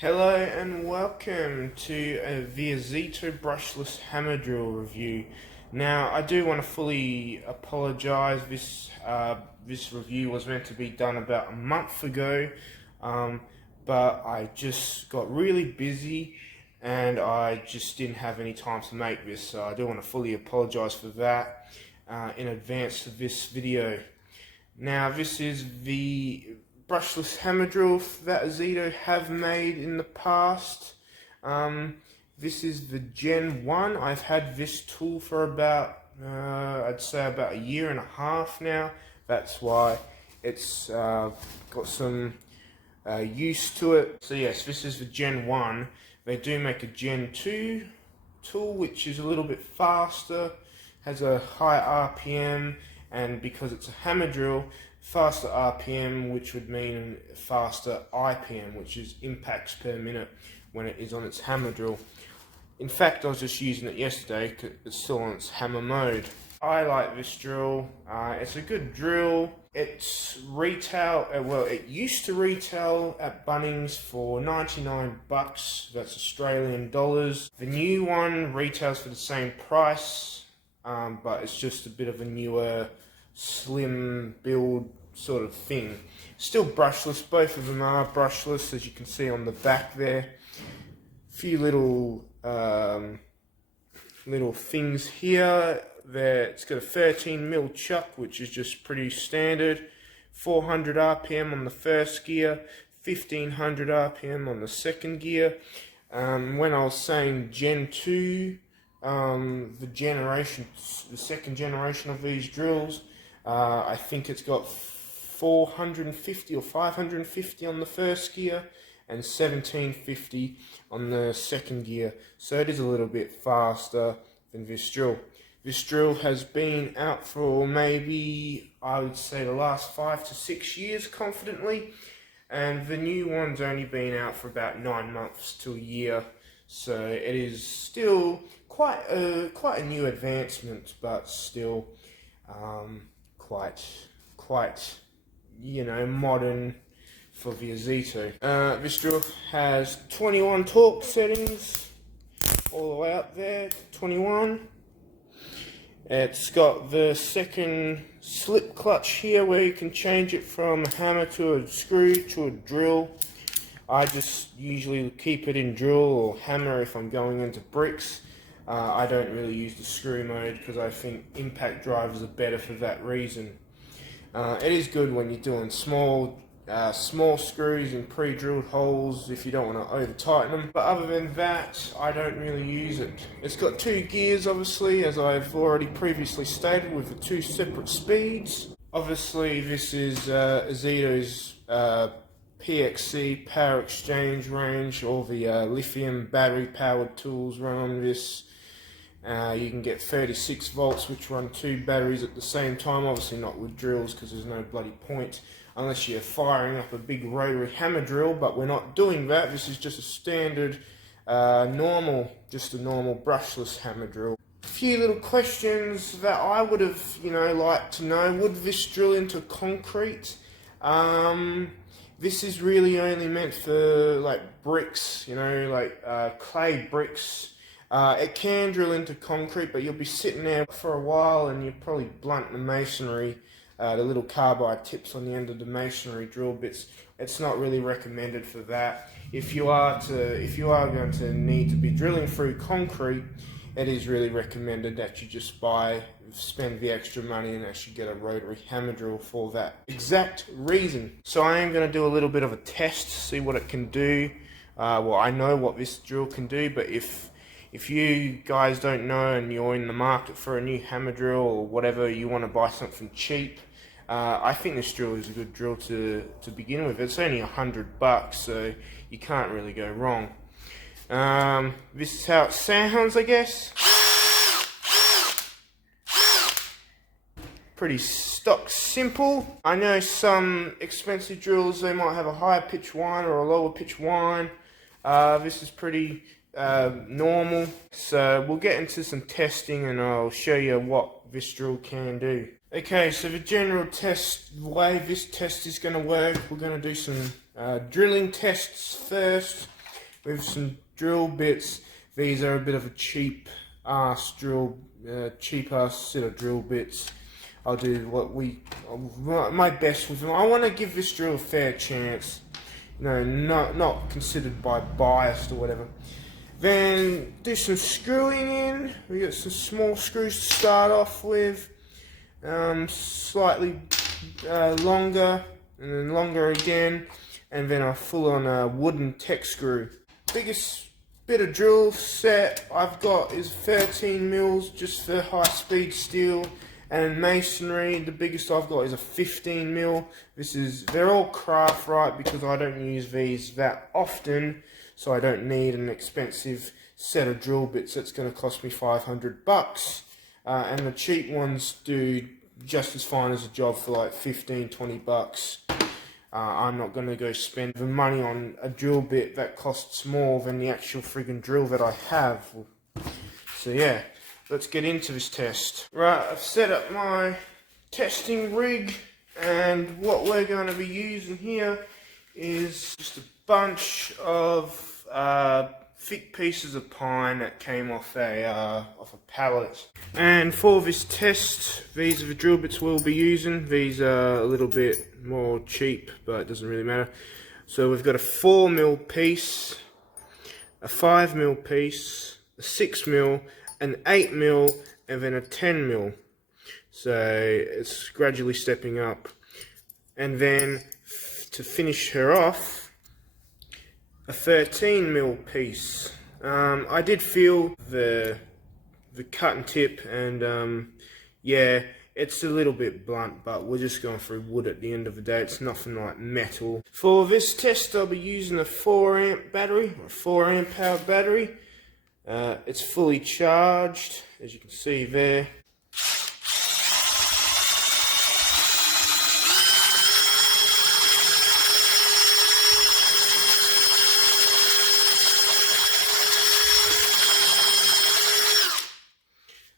Hello and welcome to the Ozito Brushless Hammer Drill review. Now, I do want to fully apologise. This review was meant to be done about a month ago, but I just got really busy and I just didn't have any time to make this. So I do want to fully apologise for that in advance of this video. Now, this is the brushless hammer drill that Ozito have made in the past. This is the Gen 1. I've had this tool for about, I'd say about a year and a half now. That's why it's got some use to it. So yes, this is the Gen 1. They do make a Gen 2 tool, which is a little bit faster, has a high RPM, and because it's a hammer drill, faster RPM, which would mean faster IPM, which is impacts per minute when it is on its hammer drill. In fact, I was just using it yesterday because it's still on its hammer mode. I like this drill. It's a good drill. It's retail, well, it used to retail at Bunnings for 99 bucks, that's Australian dollars. The new one retails for the same price, but it's just a bit of a newer, slim build sort of thing. Still brushless, both of them are brushless, as you can see on the back there. A few little things here. There, it's got a 13mm chuck, which is just pretty standard. 400 RPM on the first gear, 1500 RPM on the second gear. When I was saying Gen 2, the second generation of these drills, I think it's got 450 or 550 on the first gear and 1750 on the second gear. So it is a little bit faster than this drill. This drill has been out for maybe, I would say, the last 5 to 6 years confidently, and the new one's only been out for about 9 months to a year. So it is still quite a new advancement, but still quite modern for the Ozito. This drill has 21 torque settings all the way up there, 21. It's got the second slip clutch here where you can change it from a hammer to a screw to a drill. I just usually keep it in drill or hammer if I'm going into bricks. I don't really use the screw mode because I think impact drivers are better for that reason. It is good when you're doing small screws in pre-drilled holes if you don't want to over tighten them, but other than that I don't really use it. It's got 2 gears, obviously, as I've already previously stated, with the 2 separate speeds. Obviously this is Ozito's PXC power exchange range. All the lithium battery powered tools run on this. You can get 36 volts, which run 2 batteries at the same time. Obviously not with drills because there's no bloody point unless you're firing up a big rotary hammer drill, but we're not doing that. This is just a standard normal brushless hammer drill. A few little questions that I would have liked to know. Would this drill into concrete? This is really only meant for like bricks, clay bricks. It can drill into concrete, but you'll be sitting there for a while and you'll probably blunt the masonry, the little carbide tips on the end of the masonry drill bits. It's not really recommended for that. If you are going to need to be drilling through concrete, it is really recommended that you just spend the extra money and actually get a rotary hammer drill for that exact reason. So I am going to do a little bit of a test to see what it can do. Well, I know what this drill can do, but if you guys don't know and you're in the market for a new hammer drill or whatever, you want to buy something cheap, I think this drill is a good drill to begin with. It's only $100, so you can't really go wrong. This is how it sounds, I guess. Pretty stock simple. I know some expensive drills, they might have a higher pitch whine or a lower pitch whine. This is pretty normal. So we'll get into some testing and I'll show you what this drill can do. Okay, so the general test, the way this test is going to work, we're going to do some drilling tests first. with some drill bits. These are a bit of a cheap ass set of drill bits. I'll do my best with them. I want to give this drill a fair chance. Not considered by biased or whatever. Then do some screwing in. We got some small screws to start off with, slightly longer, and then longer again, and then a full-on wooden tech screw. Biggest bit of drill set I've got is 13 mils, just for high-speed steel. And masonry, the biggest I've got is a 15 mil. They're all craft right because I don't use these that often, so I don't need an expensive set of drill bits that's going to cost me $500. And the cheap ones do just as fine as a job for like 15-20 bucks. I'm not going to go spend the money on a drill bit that costs more than the actual friggin' drill that I have. So yeah. Let's get into this test. Right, I've set up my testing rig, and what we're going to be using here is just a bunch of thick pieces of pine that came off a pallet. And for this test, these are the drill bits we'll be using. These are a little bit more cheap, but it doesn't really matter. So we've got a 4 mil piece, a 5 mil piece, a 6 mil, an 8 mil, and then a 10 mil. So it's gradually stepping up. And then to finish her off, a 13 mil piece. I did feel the cut and tip, and yeah, it's a little bit blunt, but we're just going through wood at the end of the day. It's nothing like metal. For this test, I'll be using a 4 amp battery, or a 4 amp power battery. It's fully charged, as you can see there.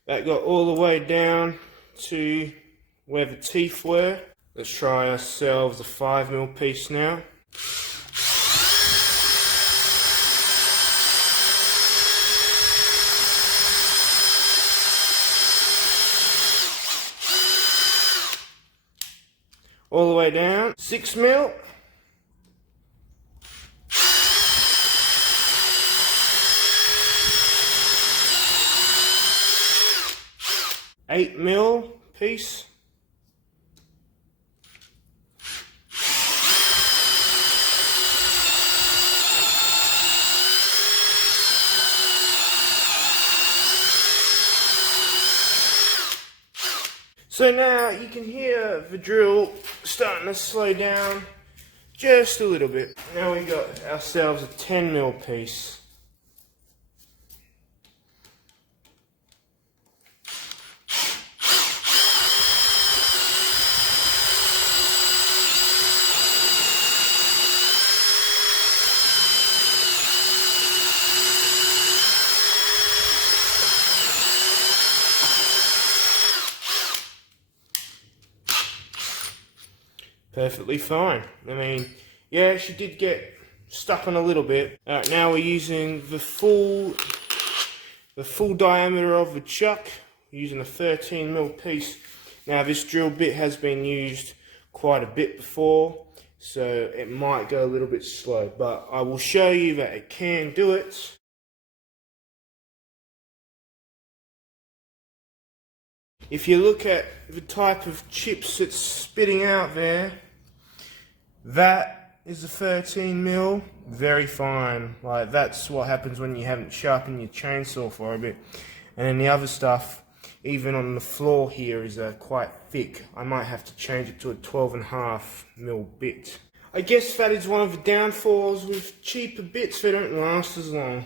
That got all the way down to where the teeth were. Let's try ourselves a 5 mil piece now. All the way down, 6 mil. $8 mil piece. So now you can hear the drill starting to slow down just a little bit. Now we got ourselves a 10 mil piece. Perfectly fine. I mean, yeah, she did get stuck on a little bit. Now we're using the full diameter of the chuck, using a 13 mil piece. Now this drill bit has been used quite a bit before, so it might go a little bit slow, but I will show you that it can do it. If you look at the type of chips it's spitting out there, that is a 13 mil, very fine. Like, that's what happens when you haven't sharpened your chainsaw for a bit. And then the other stuff, even on the floor here, is quite thick. I might have to change it to a 12.5 mil bit. I guess that is one of the downfalls with cheaper bits, they don't last as long.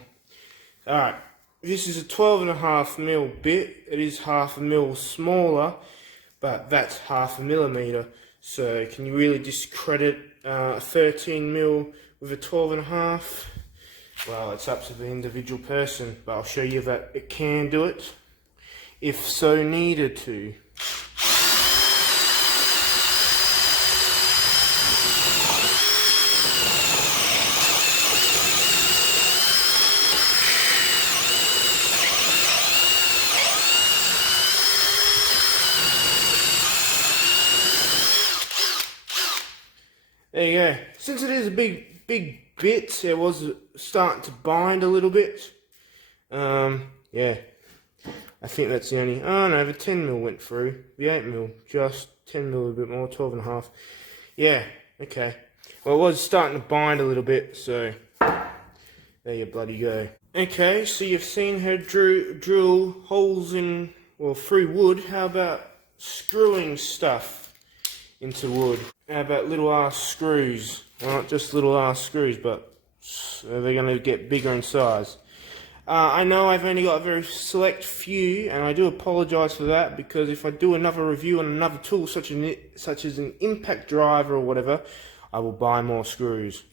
Alright. This is a 12.5 mil bit. It is half a mil smaller, but that's half a millimeter. So can you really discredit a 13 mil with a 12.5? Well, it's up to the individual person, but I'll show you that it can do it, if so needed to. there you go. Since it is a big bit, it was starting to bind a little bit. Yeah. I think that's the only... Oh no, the 10mm went through. The 8mm, just 10mm a bit more, 12.5. Yeah, okay. Well, it was starting to bind a little bit, so... There you bloody go. Okay, so you've seen her drill holes in... Well, through wood. How about screwing stuff into wood? How about little ass screws? Well, not just little ass screws, but they're going to get bigger in size. I know I've only got a very select few, and I do apologise for that, because if I do another review on another tool, such as an impact driver or whatever, I will buy more screws.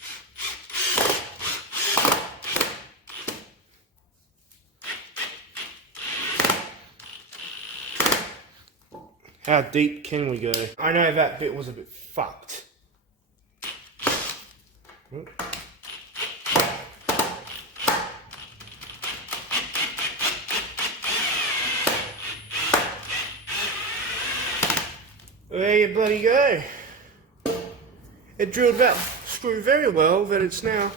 How deep can we go? I know that bit was a bit fucked. There you bloody go. It drilled that screw very well that it's now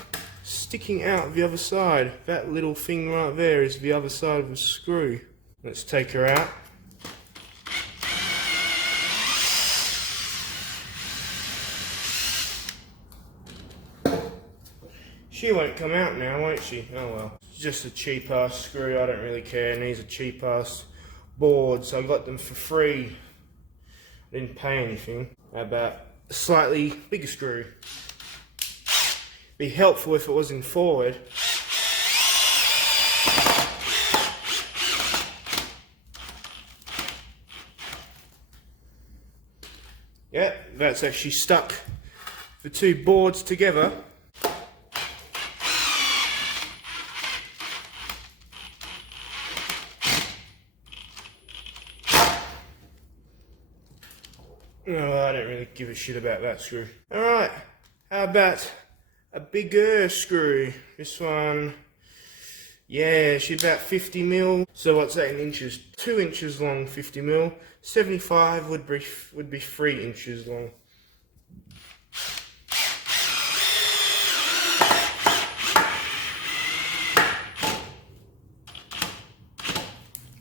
sticking out the other side. That little thing right there is the other side of the screw. Let's take her out. She won't come out now, won't she? Oh well. It's just a cheap ass screw, I don't really care. And these are cheap ass boards, so I got them for free. I didn't pay anything. How about a slightly bigger screw? Be helpful if it was in forward. Yeah, that's actually stuck the two boards together. No, I don't really give a shit about that screw. Alright, how about a bigger screw? This one, yeah, she's about 50mm. So what's that in inches? 2 inches long, 50mm. 75 would be 3 inches long.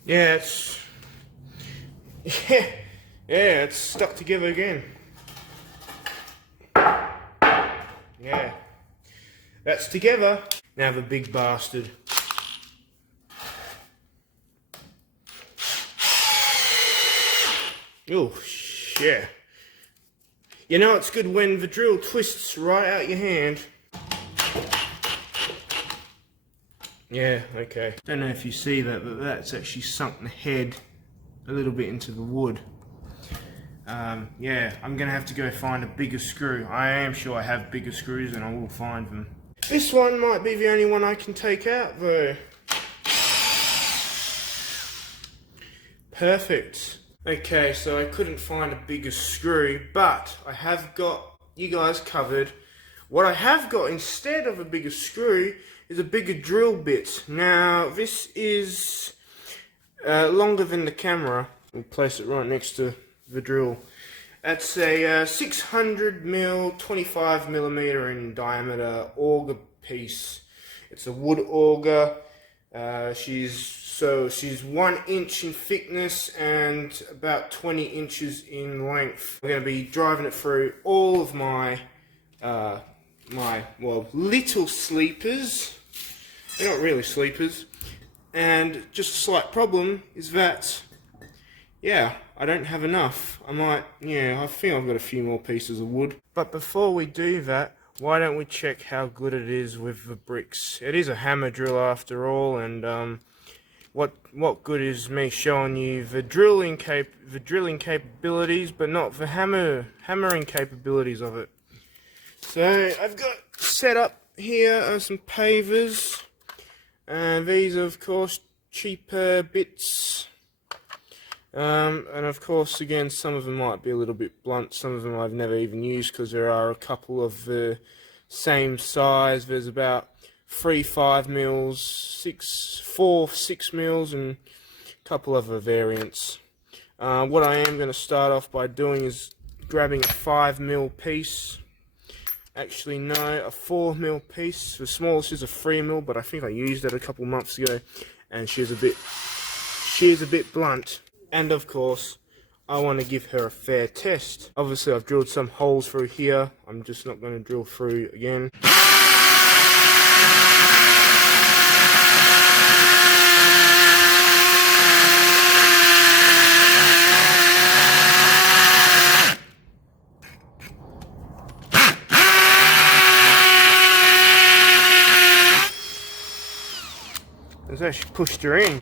Yeah, yeah, it's stuck together again. Yeah, that's together. Now the big bastard. Oh, yeah. You know it's good when the drill twists right out your hand. Yeah, okay. Don't know if you see that, but that's actually sunk the head a little bit into the wood. Yeah, I'm gonna have to go find a bigger screw. I am sure I have bigger screws and I will find them. This one might be the only one I can take out though. Perfect. Okay, so I couldn't find a bigger screw, but I have got you guys covered. What I have got instead of a bigger screw is a bigger drill bit. Now, this is longer than the camera. We'll place it right next to the drill. That's a 600mm, 25mm in diameter auger piece. It's a wood auger. She's 1 inch in thickness and about 20 inches in length. I'm going to be driving it through all of my little sleepers. They're not really sleepers. And just a slight problem is that, yeah, I don't have enough. I think I've got a few more pieces of wood. But before we do that, why don't we check how good it is with the bricks? It is a hammer drill after all, and what good is me showing you the drilling capabilities, but not the hammering capabilities of it. So I've got set up here some pavers, and these are of course cheaper bits. And of course, again, some of them might be a little bit blunt. Some of them I've never even used because there are a couple of the same size. There's about 3 5mm, 4 6mm, and a couple other variants. What I am going to start off by doing is grabbing a 5mm piece Actually, no, a 4mm piece. The smallest is a 3mm, but I think I used it a couple months ago, and she is a bit blunt. And of course, I want to give her a fair test. Obviously, I've drilled some holes through here. I'm just not going to drill through again. As though she pushed her in.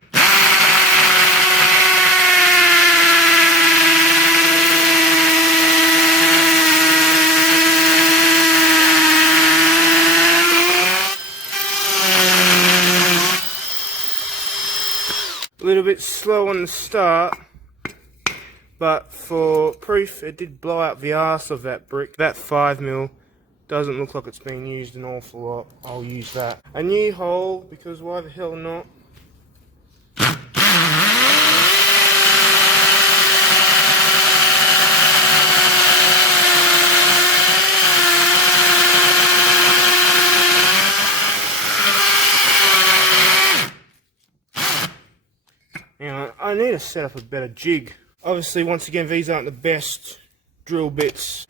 A little bit slow on the start, but for proof, it did blow out the arse of that brick. That 5mm doesn't look like it's been used an awful lot. I'll use that. A new hole, because why the hell not? I need to set up a better jig. Obviously, once again, these aren't the best drill bits.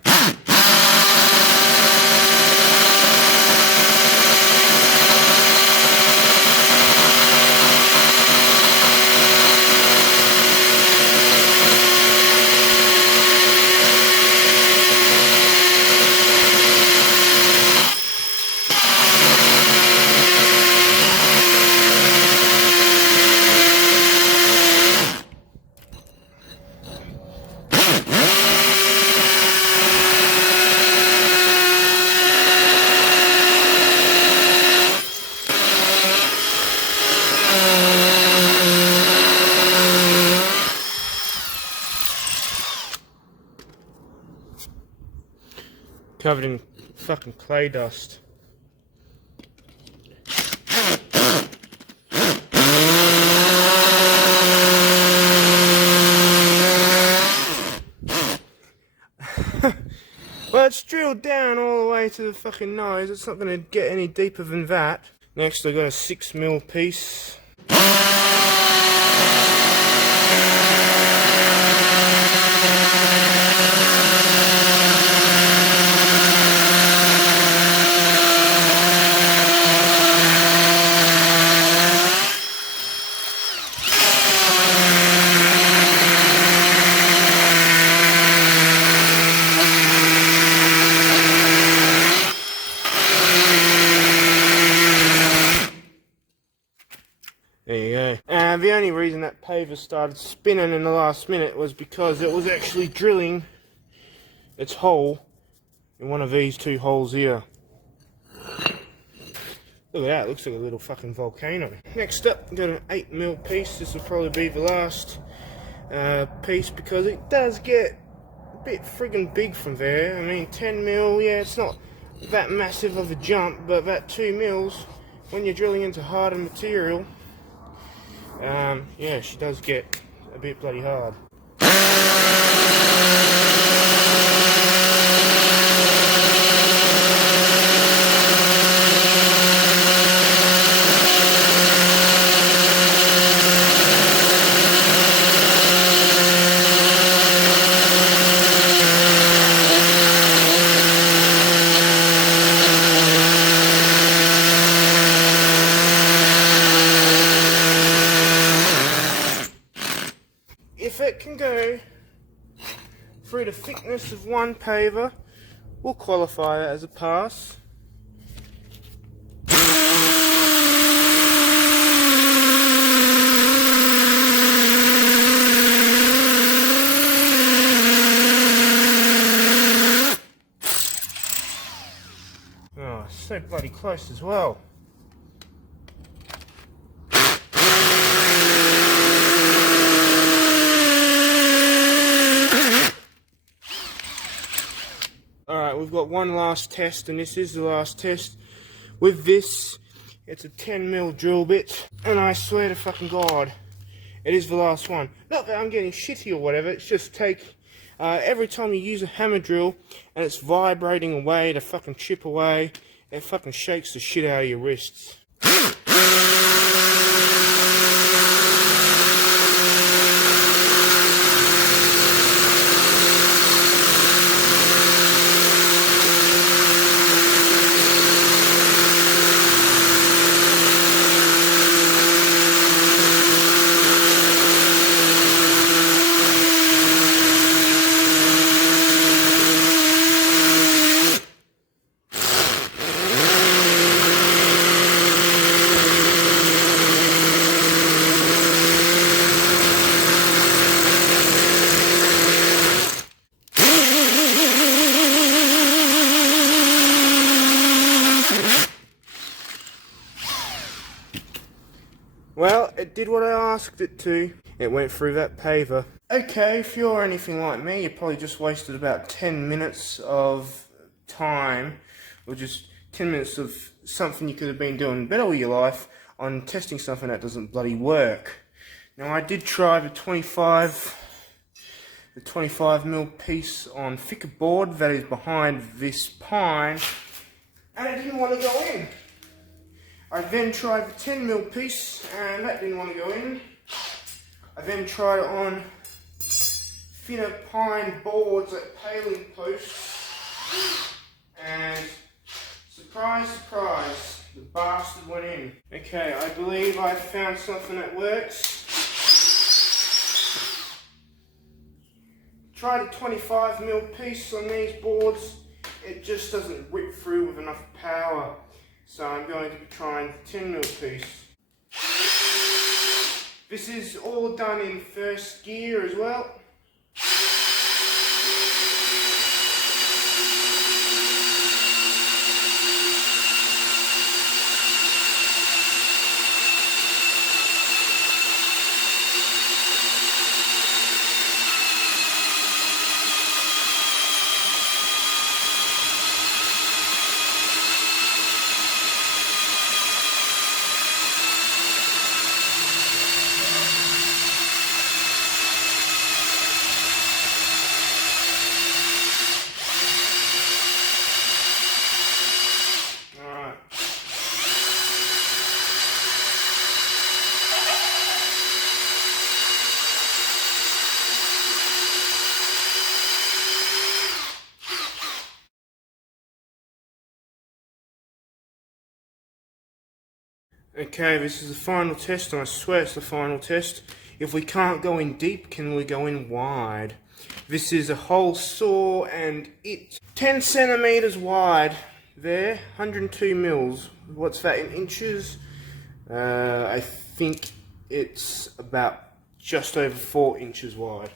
Covered in fucking clay dust. Well, it's drilled down all the way to the fucking nose. It's not going to get any deeper than that. Next, I've got a 6mm piece. There you go. And the only reason that paver started spinning in the last minute was because it was actually drilling its hole in one of these two holes here. Look at that, it looks like a little fucking volcano. Next up, I've got an 8mm piece. This will probably be the last piece because it does get a bit friggin' big from there. I mean, 10mm, yeah, it's not that massive of a jump, but that 2mm, when you're drilling into harder material, yeah, she does get a bit bloody hard. If it can go through the thickness of one paver, we'll qualify it as a pass. Oh, so bloody close as well. Alright, we've got one last test, and this is the last test. With this, it's a 10mm drill bit, and I swear to fucking God, it is the last one. Not that I'm getting shitty or whatever, it's just take every time you use a hammer drill and it's vibrating away to fucking chip away, it fucking shakes the shit out of your wrists. Well, it did what I asked it to. It went through that paver. Okay, if you're anything like me, you probably just wasted about 10 minutes of time, or just 10 minutes of something you could have been doing better with your life on testing something that doesn't bloody work. Now, I did try the 25mm piece on thicker board that is behind this pine, and it didn't want to go in. I then tried the 10mm piece, and that didn't want to go in. I then tried it on thinner pine boards at paling posts, and surprise, surprise, the bastard went in. Okay, I believe I found something that works. Tried a 25mm piece on these boards, it just doesn't whip through with enough power. So I'm going to be trying the 10mm piece. This is all done in first gear as well. Okay, this is the final test, and I swear it's the final test. If we can't go in deep, can we go in wide? This is a hole saw, and it's 10 centimeters wide. There, 102 mils. What's that in inches? I think it's about just over 4 inches wide.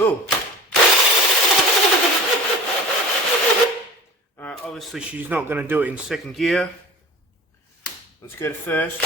Oh. Obviously she's not going to do it in second gear. Let's go to first.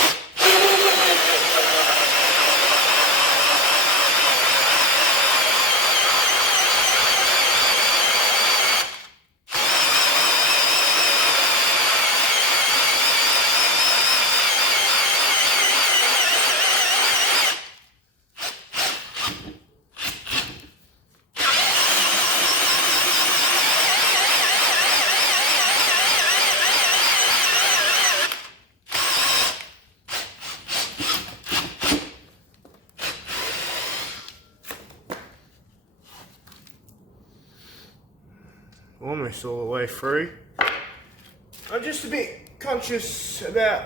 Almost all the way through. I'm just a bit conscious about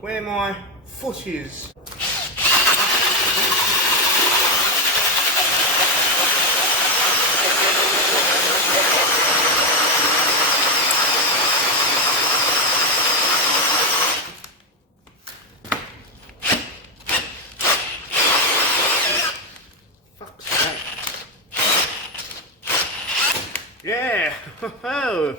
where my foot is. Yeah! Oh.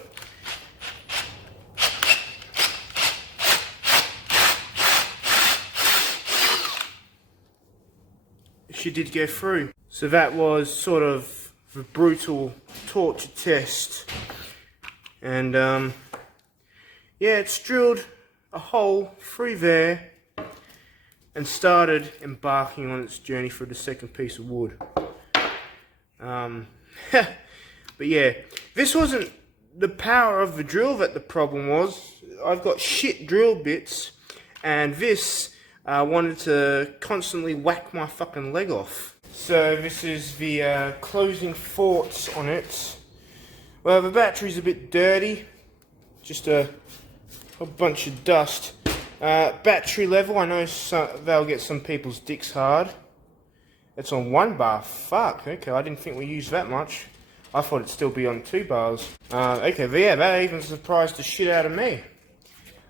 She did go through. So that was sort of the brutal torture test. And yeah, it's drilled a hole through there and started embarking on its journey for the second piece of wood. But yeah, this wasn't the power of the drill that the problem was. I've got shit drill bits, and this wanted to constantly whack my fucking leg off. So this is the closing thoughts on it. Well, the battery's a bit dirty, just a bunch of dust. Battery level, I know they'll get some people's dicks hard. It's on 1 bar. Fuck, okay, I didn't think we used that much. I thought it'd still be on 2 bars. Okay, but yeah, that even surprised the shit out of me.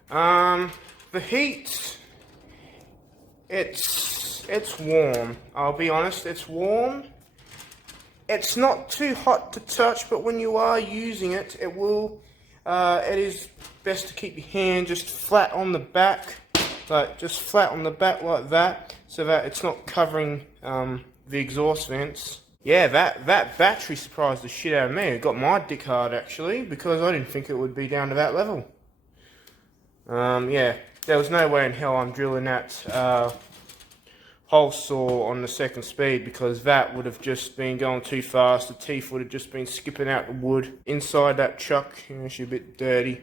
The heat, it's warm. I'll be honest, it's warm. It's not too hot to touch, but when you are using it, it is best to keep your hand just flat on the back, like just flat on the back like that, so that it's not covering the exhaust vents. Yeah, that battery surprised the shit out of me. It got my dick hard actually, because I didn't think it would be down to that level. Yeah, there was no way in hell I'm drilling that hole saw on the second speed, because that would have just been going too fast. The teeth would have just been skipping out the wood inside that chuck. You know, she's a bit dirty.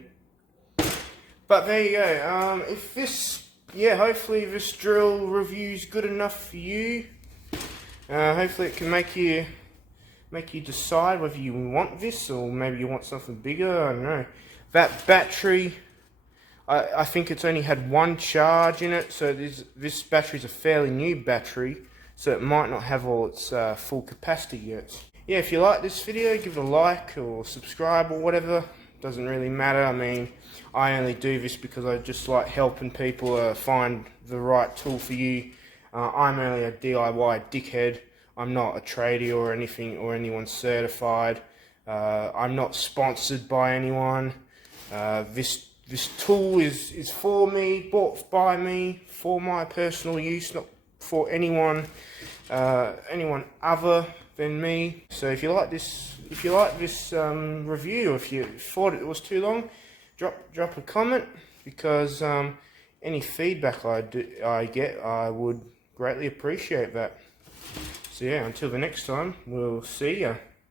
But there you go. If this, yeah, hopefully this drill review's good enough for you. Hopefully it can make you decide whether you want this or maybe you want something bigger. I don't know. That battery, I think it's only had 1 charge in it, so this battery's a fairly new battery, so it might not have all its full capacity yet. Yeah, if you like this video, give it a like or subscribe or whatever. Doesn't really matter. I mean, I only do this because I just like helping people find the right tool for you. I'm only a DIY dickhead. I'm not a tradie or anything or anyone certified. I'm not sponsored by anyone. This tool is for me, bought by me, for my personal use, not for anyone other than me. So if you like this review, or if you thought it was too long, drop a comment, because any feedback I get, I would greatly appreciate that. So yeah, until the next time, we'll see ya.